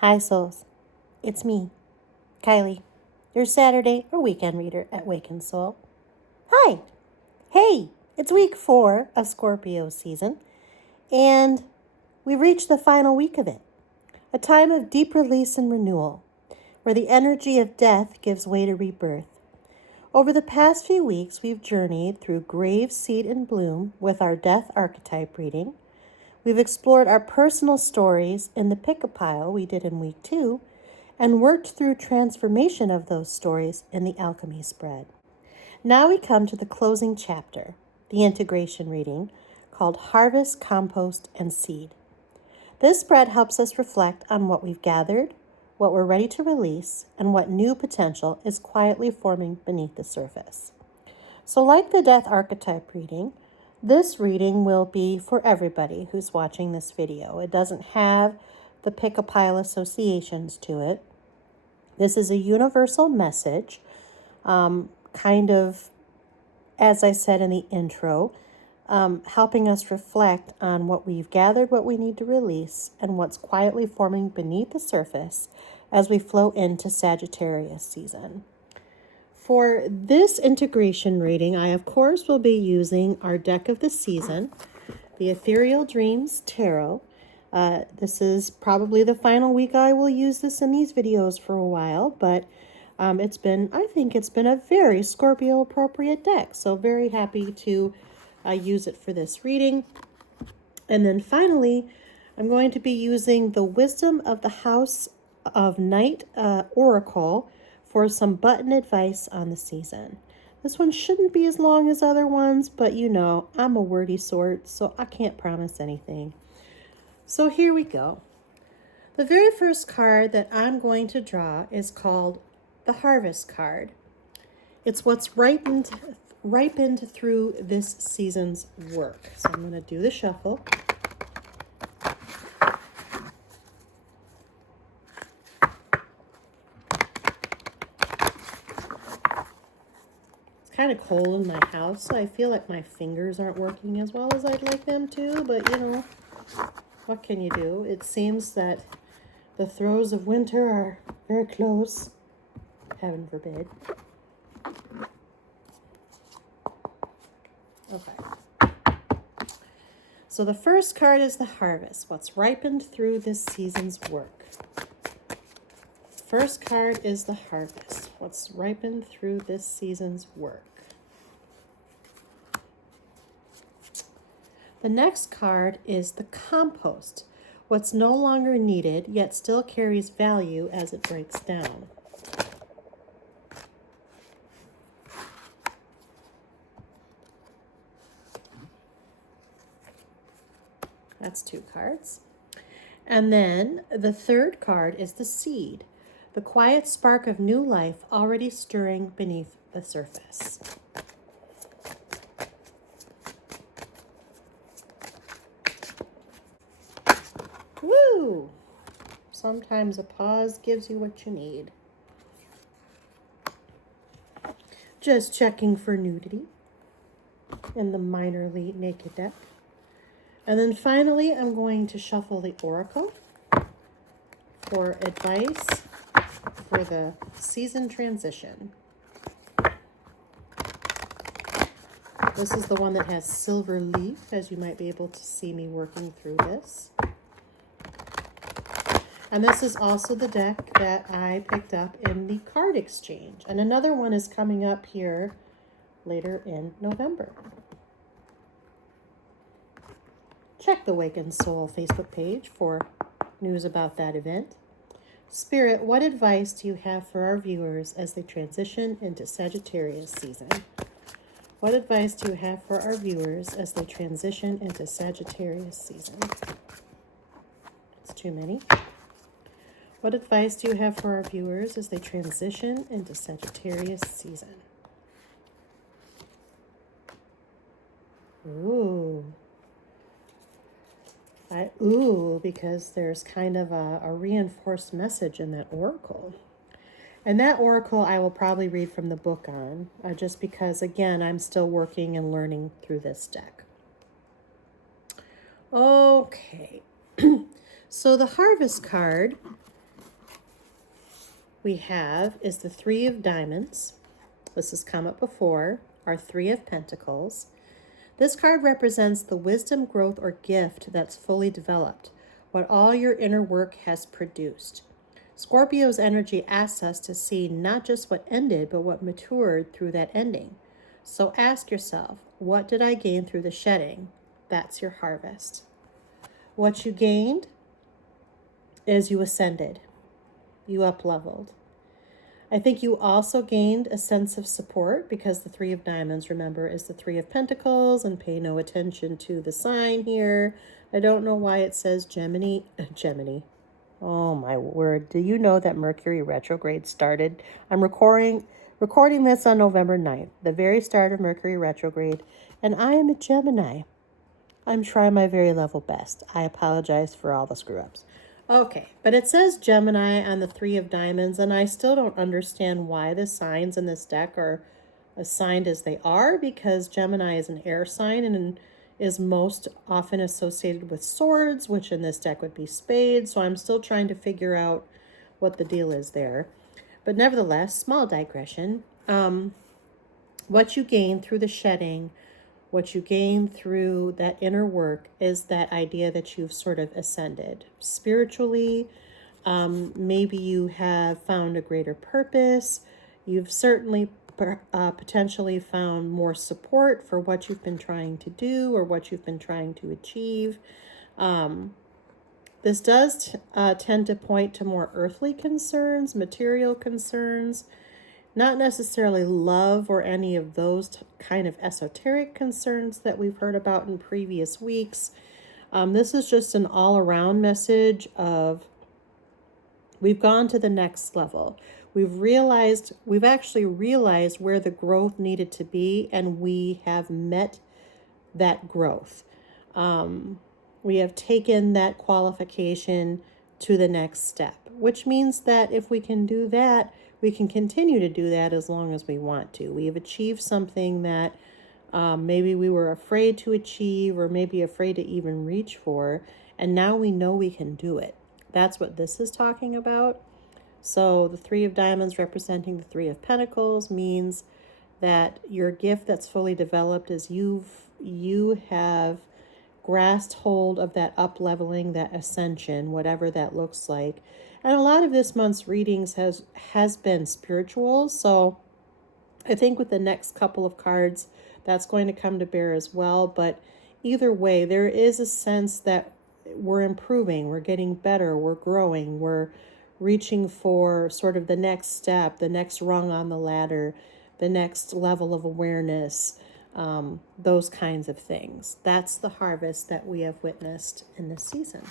Hi, souls. It's me, Kylie, your Saturday or weekend reader at Waken Soul. Hi. Hey, it's week 4 of Scorpio season, and we've reached the final week of it. A time of deep release and renewal, where the energy of death gives way to rebirth. Over the past few weeks, we've journeyed through Grave, Seed, and Bloom with our death archetype reading. We've explored our personal stories in the pick-a-pile we did in week 2, and worked through transformation of those stories in the alchemy spread. Now we come to the closing chapter, the integration reading, called Harvest, Compost, and Seed. This spread helps us reflect on what we've gathered, what we're ready to release, and what new potential is quietly forming beneath the surface. So like the death archetype reading, this reading will be for everybody who's watching this video. It doesn't have the pick-a-pile associations to it. This is a universal message, kind of, as I said in the intro, helping us reflect on what we've gathered, what we need to release, and what's quietly forming beneath the surface as we flow into Sagittarius season. For this integration reading, I, of course, will be using our deck of the season, the Ethereal Dreams Tarot. This is probably the final week I will use this in these videos for a while, but I think it's been a very Scorpio appropriate deck. So very happy to use it for this reading. And then finally, I'm going to be using the Wisdom of the House of Night Oracle for some button advice on the season. This one shouldn't be as long as other ones, but you know, I'm a wordy sort, so I can't promise anything. So here we go. The very first card that I'm going to draw is called the Harvest card. It's what's ripened through this season's work. So I'm going to do the shuffle. Kind of cold in my house, so I feel like my fingers aren't working as well as I'd like them to, but you know, what can you do? It seems that the throes of winter are very close, heaven forbid. Okay. So the first card is the Harvest, what's ripened through this season's work. First card is the Harvest, what's ripened through this season's work. The next card is the Compost, what's no longer needed, yet still carries value as it breaks down. That's 2 cards. And then the third card is the Seed, the quiet spark of new life already stirring beneath the surface. Woo! Sometimes a pause gives you what you need. Just checking for nudity in the minorly naked deck. And then finally, I'm going to shuffle the Oracle for advice for the season transition. This is the one that has silver leaf, as you might be able to see me working through this. And this is also the deck that I picked up in the card exchange. And another one is coming up here later in November. Check the Waken Soul Facebook page for news about that event. Spirit, what advice do you have for our viewers as they transition into Sagittarius season? What advice do you have for our viewers as they transition into Sagittarius season? It's too many. What advice do you have for our viewers as they transition into Sagittarius season? Ooh. Because there's kind of a reinforced message in that oracle. And that oracle I will probably read from the book on, just because, again, I'm still working and learning through this deck. Okay. So the Harvest card we have is the Three of Diamonds. This has come up before, our Three of Pentacles. This card represents the wisdom, growth, or gift that's fully developed, what all your inner work has produced. Scorpio's energy asks us to see not just what ended, but what matured through that ending. So ask yourself, what did I gain through the shedding? That's your harvest. What you gained is you ascended. You up-leveled. I think you also gained a sense of support because the Three of Diamonds, remember, is the Three of Pentacles, and pay no attention to the sign here. I don't know why it says Gemini. Oh my word. Do you know that Mercury retrograde started? I'm recording this on November 9th, the very start of Mercury retrograde, and I am a Gemini. I'm trying my very level best. I apologize for all the screw-ups. Okay, but it says Gemini on the Three of Diamonds, and I still don't understand why the signs in this deck are assigned as they are, because Gemini is an air sign and is most often associated with swords, which in this deck would be spades. So I'm still trying to figure out what the deal is there. But nevertheless, small digression. What you gain through the shedding, what you gain through that inner work is that idea that you've sort of ascended spiritually. Maybe you have found a greater purpose. You've certainly potentially found more support for what you've been trying to do or what you've been trying to achieve. This does tend to point to more earthly concerns, material concerns, not necessarily love or any of those kind of esoteric concerns that we've heard about in previous weeks. This is just an all-around message of we've gone to the next level. We've actually realized where the growth needed to be, and we have met that growth. We have taken that qualification to the next step, which means that if we can do that, we can continue to do that as long as we want to. We have achieved something that maybe we were afraid to achieve or maybe afraid to even reach for, and now we know we can do it. That's what this is talking about. So the Three of Diamonds representing the Three of Pentacles means that your gift that's fully developed is you have grasped hold of that up-leveling, that ascension, whatever that looks like. And a lot of this month's readings has been spiritual. So I think with the next couple of cards, that's going to come to bear as well. But either way, there is a sense that we're improving, we're getting better, we're growing, we're reaching for sort of the next step, the next rung on the ladder, the next level of awareness, those kinds of things. That's the harvest that we have witnessed in this season.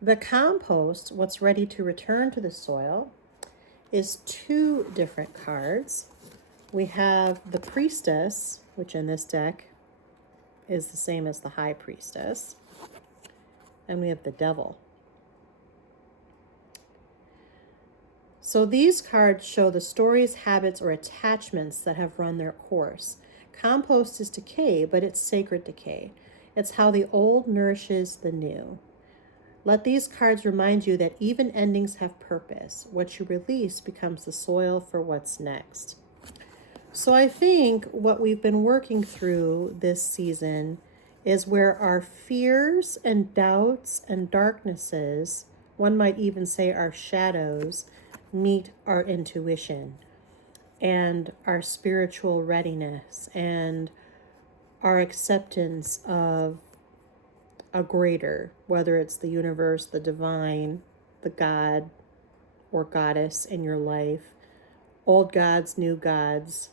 The compost, what's ready to return to the soil, is two different cards. We have the Priestess, which in this deck is the same as the High Priestess. And we have the Devil. So these cards show the stories, habits, or attachments that have run their course. Compost is decay, but it's sacred decay. It's how the old nourishes the new. Let these cards remind you that even endings have purpose. What you release becomes the soil for what's next. So I think what we've been working through this season is where our fears and doubts and darknesses, one might even say our shadows, meet our intuition and our spiritual readiness and our acceptance of a greater, whether it's the universe, the divine, the God or goddess in your life, old gods, new gods,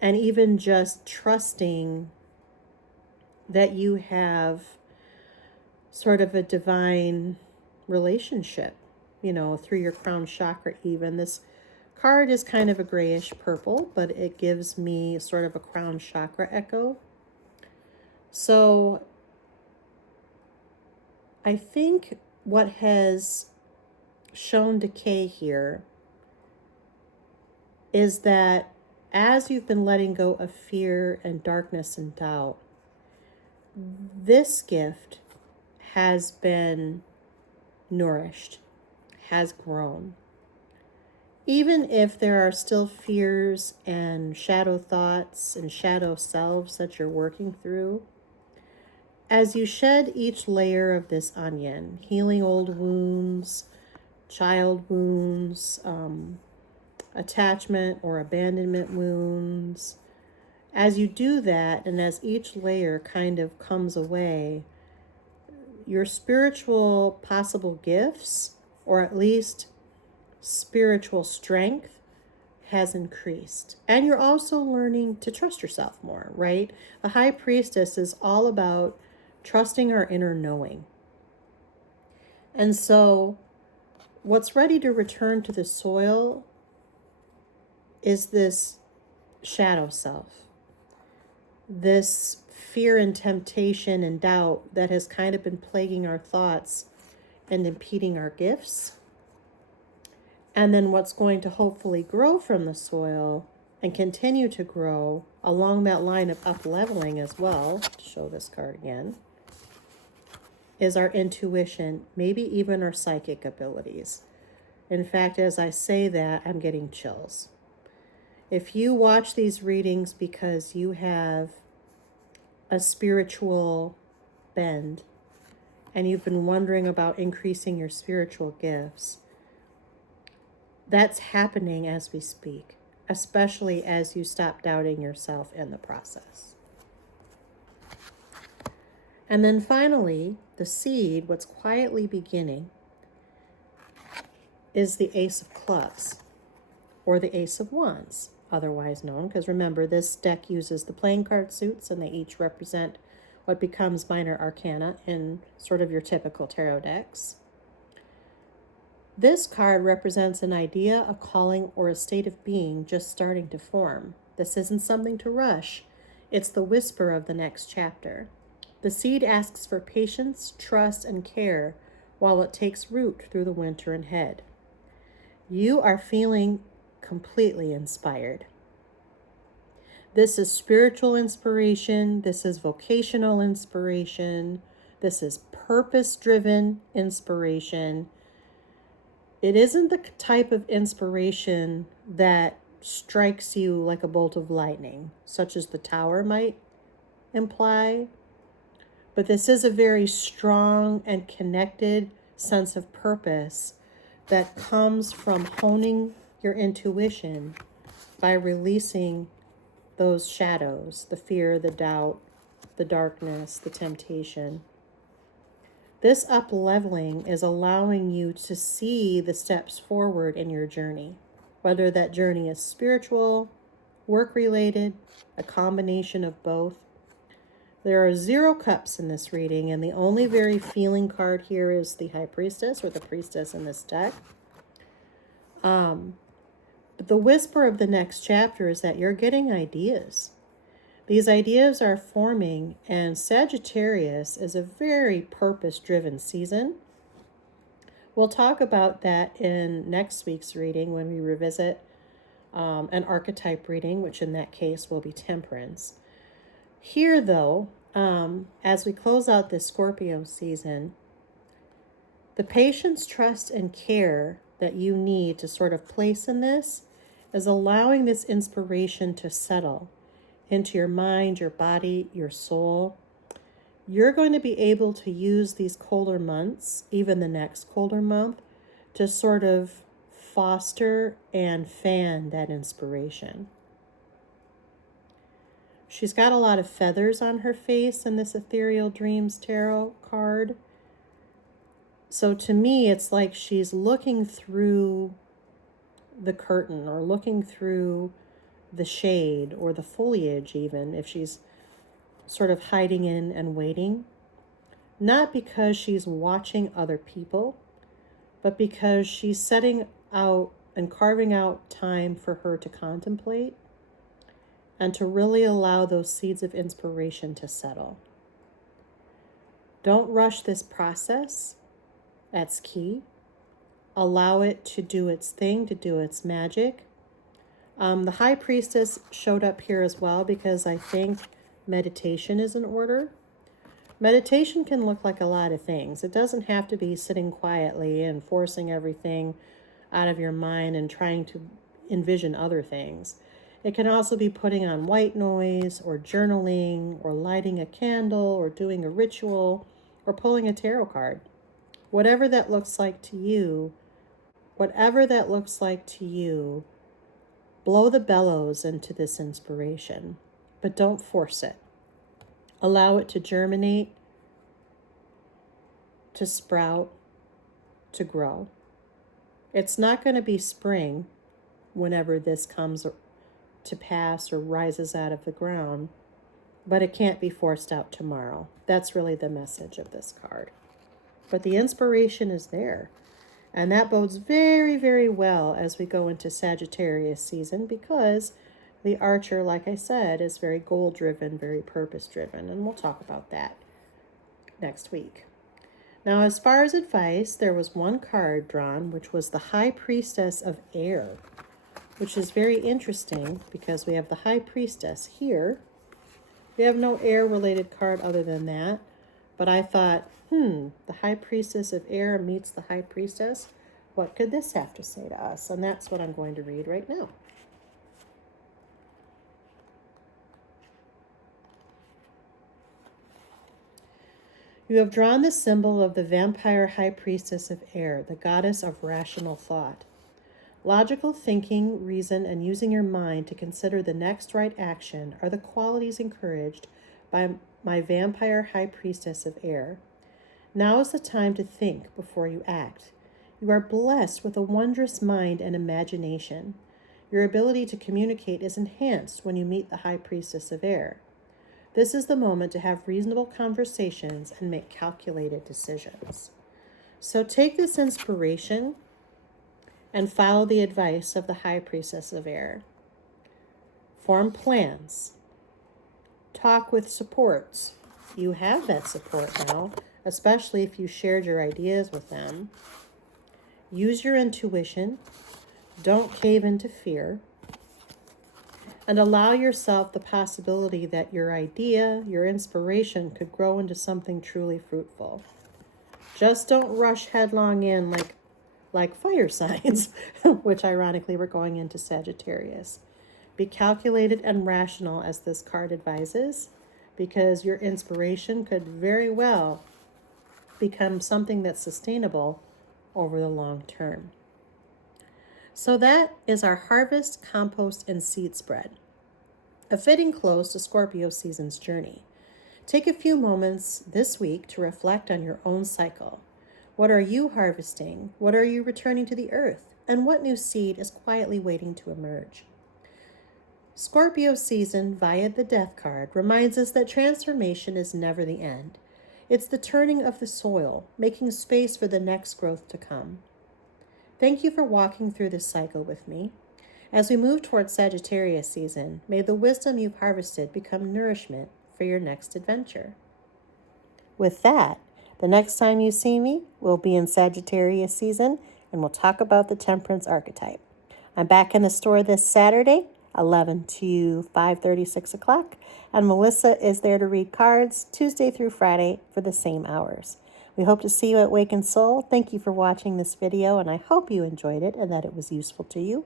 and even just trusting that you have sort of a divine relationship, through your crown chakra even. This card is kind of a grayish purple, but it gives me sort of a crown chakra echo. So I think what has shown decay here is that as you've been letting go of fear and darkness and doubt, this gift has been nourished, has grown. Even if there are still fears and shadow thoughts and shadow selves that you're working through, as you shed each layer of this onion, healing old wounds, child wounds, attachment or abandonment wounds, as you do that and as each layer kind of comes away, your spiritual possible gifts, or at least spiritual strength, has increased. And you're also learning to trust yourself more, right? The High Priestess is all about trusting our inner knowing. And so what's ready to return to the soil is this shadow self, this fear and temptation and doubt that has kind of been plaguing our thoughts and impeding our gifts. And then what's going to hopefully grow from the soil and continue to grow along that line of up-leveling as well, to show this card again, is our intuition, maybe even our psychic abilities. In fact, as I say that, I'm getting chills. If you watch these readings because you have a spiritual bend and you've been wondering about increasing your spiritual gifts, that's happening as we speak, especially as you stop doubting yourself in the process. And then finally, the seed, what's quietly beginning, is the Ace of Clubs, or the Ace of Wands, otherwise known, because remember, this deck uses the playing card suits, and they each represent what becomes minor arcana in sort of your typical tarot decks. This card represents an idea, a calling, or a state of being just starting to form. This isn't something to rush. It's the whisper of the next chapter. The seed asks for patience, trust, and care while it takes root through the winter ahead. You are feeling completely inspired. This is spiritual inspiration. This is vocational inspiration. This is purpose-driven inspiration. It isn't the type of inspiration that strikes you like a bolt of lightning, such as the Tower might imply. But this is a very strong and connected sense of purpose that comes from honing your intuition by releasing those shadows, the fear, the doubt, the darkness, the temptation. This up-leveling is allowing you to see the steps forward in your journey, whether that journey is spiritual, work-related, a combination of both. There are 0 cups in this reading, and the only very feeling card here is the High Priestess, or the Priestess in this deck. But the whisper of the next chapter is that you're getting ideas. These ideas are forming, and Sagittarius is a very purpose-driven season. We'll talk about that in next week's reading when we revisit an archetype reading, which in that case will be Temperance. Here, though, as we close out this Scorpio season, the patience, trust, and care that you need to sort of place in this is allowing this inspiration to settle into your mind, your body, your soul. You're going to be able to use these colder months, even the next colder month, to sort of foster and fan that inspiration. She's got a lot of feathers on her face in this Ethereal Dreams Tarot card. So to me, it's like she's looking through the curtain, or looking through the shade or the foliage, even if she's sort of hiding in and waiting. Not because she's watching other people, but because she's setting out and carving out time for her to contemplate and to really allow those seeds of inspiration to settle. Don't rush this process. That's key. Allow it to do its thing, to do its magic. The High Priestess showed up here as well because I think meditation is in order. Meditation can look like a lot of things. It doesn't have to be sitting quietly and forcing everything out of your mind and trying to envision other things. It can also be putting on white noise or journaling or lighting a candle or doing a ritual or pulling a tarot card. Whatever that looks like to you, blow the bellows into this inspiration, but don't force it. Allow it to germinate, to sprout, to grow. It's not going to be spring whenever this comes to pass or rises out of the ground, but it can't be forced out tomorrow. That's really the message of this card. But the inspiration is there. And that bodes very, very well as we go into Sagittarius season, because the Archer, like I said, is very goal-driven, very purpose-driven. And we'll talk about that next week. Now, as far as advice, there was one card drawn, which was the High Priestess of Air, which is very interesting because we have the High Priestess here. We have no air-related card other than that. But I thought, the High Priestess of Air meets the High Priestess. What could this have to say to us? And that's what I'm going to read right now. You have drawn the symbol of the vampire High Priestess of Air, the goddess of rational thought. Logical thinking, reason, and using your mind to consider the next right action are the qualities encouraged by my vampire High Priestess of Air. Now is the time to think before you act. You are blessed with a wondrous mind and imagination. Your ability to communicate is enhanced when you meet the High Priestess of Air. This is the moment to have reasonable conversations and make calculated decisions. So take this inspiration and follow the advice of the High Priestess of Air. Form plans. Talk with supports. You have that support now, especially if you shared your ideas with them. Use your intuition. Don't cave into fear. And allow yourself the possibility that your idea, your inspiration could grow into something truly fruitful. Just don't rush headlong in like fire signs, which ironically we're going into Sagittarius. Be calculated and rational as this card advises, because your inspiration could very well become something that's sustainable over the long term. So that is our harvest, compost, and seed spread. A fitting close to Scorpio season's journey. Take a few moments this week to reflect on your own cycle. What are you harvesting? What are you returning to the earth? And what new seed is quietly waiting to emerge? Scorpio season via the Death card reminds us that transformation is never the end. It's the turning of the soil, making space for the next growth to come. Thank you for walking through this cycle with me. As we move towards Sagittarius season, may the wisdom you've harvested become nourishment for your next adventure. With that, the next time you see me, we'll be in Sagittarius season, and we'll talk about the Temperance archetype. I'm back in the store this Saturday, 11 to 5:30, 6 o'clock, and Melissa is there to read cards Tuesday through Friday for the same hours. We hope to see you at Waken Soul. Thank you for watching this video, and I hope you enjoyed it and that it was useful to you.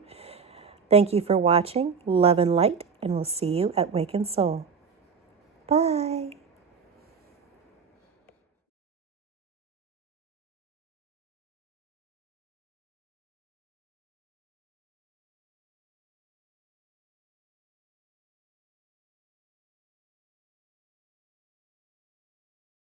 Thank you for watching. Love and light, and we'll see you at Waken Soul. Bye.